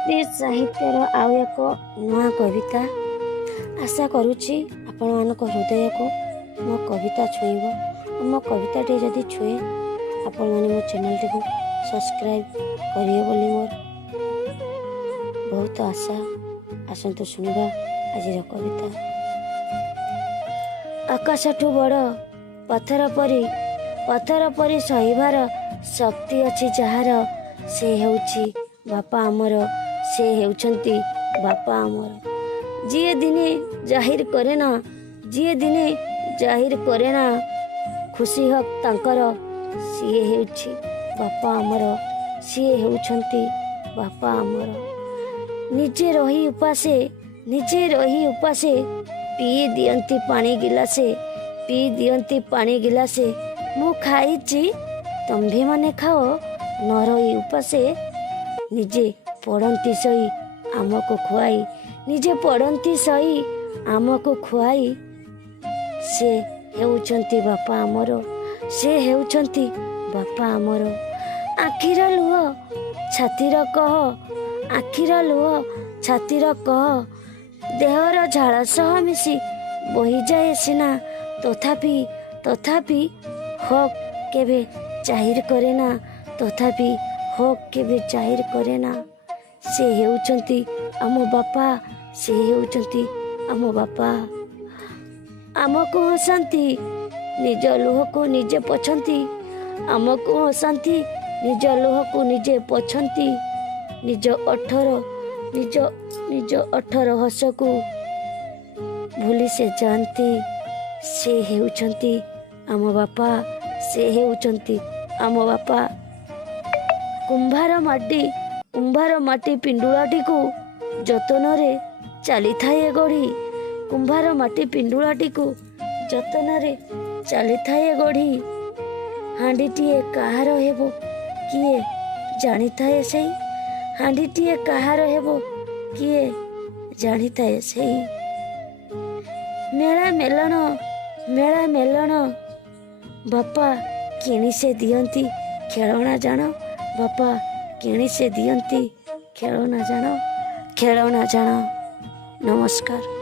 संस्कृति साहित्यर आउ एक नुआ कविता आशा करुच्ची आपण मानक हृदय को मो कविता छुईब। मो कविताटी जदि छुए आपण मैंने मो चैनल टी को सब्सक्राइब करिए बोली मोर बहुत आशा। आसतु शुणा आज कविता। आकाशठू बड़ पत्थर परी सहिबार शक्ति अच्छी जार से हेउछि बापा आमर, से हेउछंती बापा आमर। जिए दिने जाहिर करे ना, जिए दिने जाहिर करे ना खुशी हक तांकर, सीए हेउछि बापा आमर, सीए हेउछंती बापा आमर। निजे रही उपासे पी दियंती पानी गिलासे, पी दियंती पानी गिलासे। मु खाइछि तंभे माने खाओ, न रही उपासे निजे पढ़ंती सही आमको खुआई, निजे पढ़ंती सही आमको खुआई। से हेउछंती बापा आमर, से हेउछंती बापा आमर। आखिर लुह छातीर कह, आखिर लुह छातीर कह, देहर झाड़ सह मिसी बही जाए सिना, तथापि हक केबे जाहिर करे ना, तथापि हक केबे जाहिर करे ना। से हेउछंती आम बापा, से हेउछंती आम बापा। आमको हसांती निज लुह को निजे पछंती, आमको हसांती निज लुह को निजे पछंती। निज अठर हस को भूली से जानती। से हेउछंती आम बापा, से हेउछंती आम बापा। कुंभार माटी पिंडुलाटी को जतन रे चली थाए गढ़ी, कुंभार माटी पिंडुलाटी को जतन रे चली थाए गढ़ी। हांडीटीए कहार हेबो किए जानी थाए सही, हांडीटीए कहार हेबो किए जानी थाए सही। मेला मेलन बापा किणी से दियंती खेलना जान, बापा किणी से दियंती खेलना जान। नमस्कार।